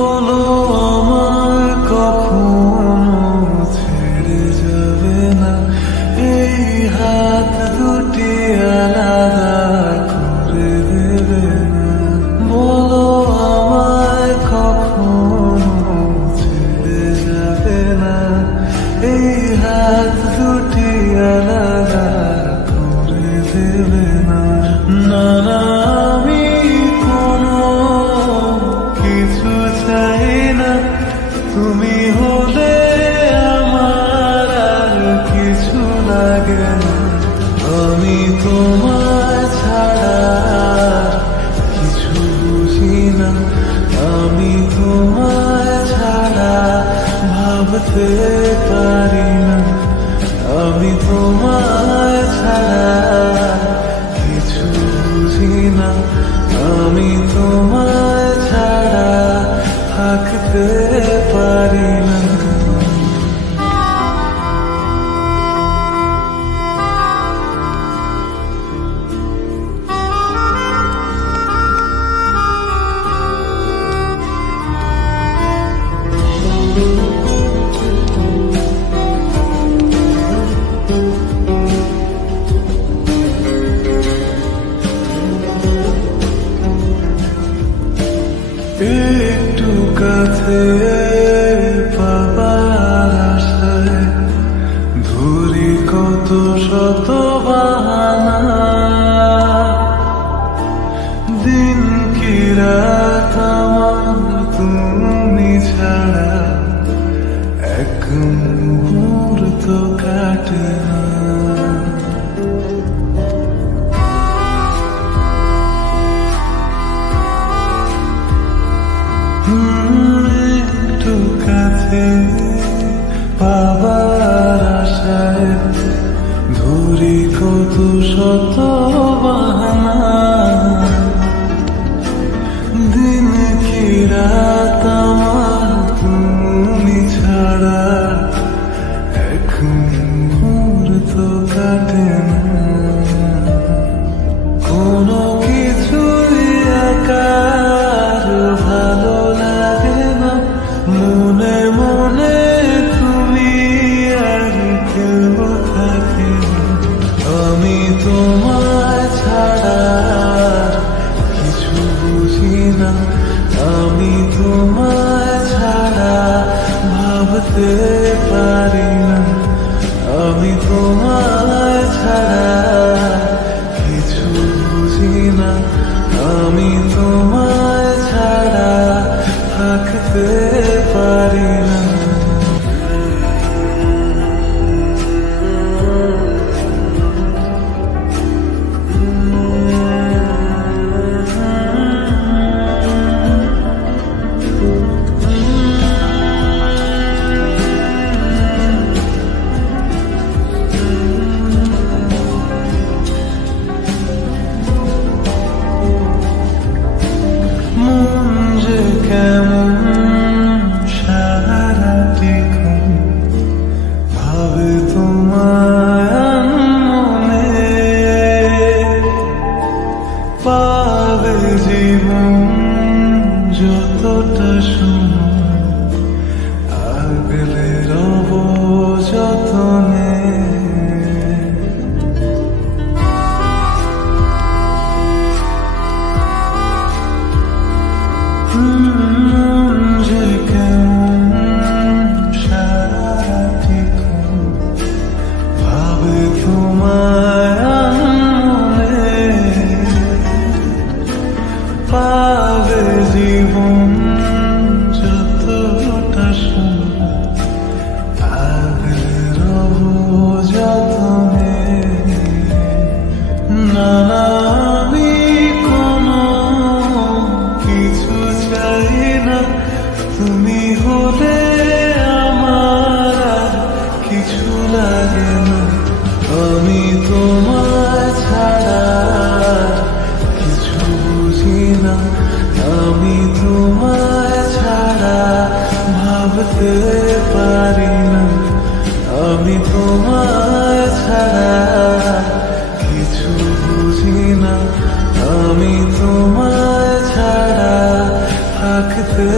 বলো আমায় কখনো ছেড়ে যাবে না, এই হাত দুটি আলাদা করে দেবে না। বলো আমায় কখনো ছেড়ে যাবে না, এই হাত দুটি আলাদা করে দেবে না। না না আমি কোনো কিছু চাই না, তুমি হলে আমার আর কিছু লাগে না। আমি তোমায় ছাড়া কিছু বুঝি না, আমি তোমায় ছাড়া ভাবতে পারি না। আমি তোমায় ছাড়া কিছু বুঝি না, আমি তোমায় ছাড়া থাকতে পারি না। একটু কাছে পাবার আশায় ধরি কত শত বাহানা। দিন কি রাত আমার তুমি ছাড়া এক মুহূর্ত কাটে না। একটু কাছে পাবার আশায় ধরি কত শত বাহানা। দিন কি রাত আমার তুমি ছাড়া এক মুহূর্ত কাটে না। কোনো কিছুই একার ভালো লাগে না, মনে মনে তুমি আর কেউ থাকে না। আমি তোমায় ছাড়া কিছু বুঝি না, আমি তোমায় ছাড়া ভাবতে পারি না। আমি তোমায় ছাড়া কিছু বুঝি না, আমি তোমায় ছাড়া থাকতে পারি না। কেমন সারাটিক্ষণ ভাবে তোমার মনে, পাবে জীবন যতটা সময় আগলে রব যতনে। ভাবে তোমার মনে, পাবে জীবন যতটা সময় আগলে রব যতনে। না না আমি কোনো কিছু চাই না, তুমি হলে আমার আর কিছু লাগে না। আমি তোমায় ছাড়া কিছু বুঝি না, আমি তোমায় ছাড়া ভাবতে পারি না। আমি তোমায় ছাড়া কিছু বুঝি না, আমি তোমায় ছাড়া থাকতে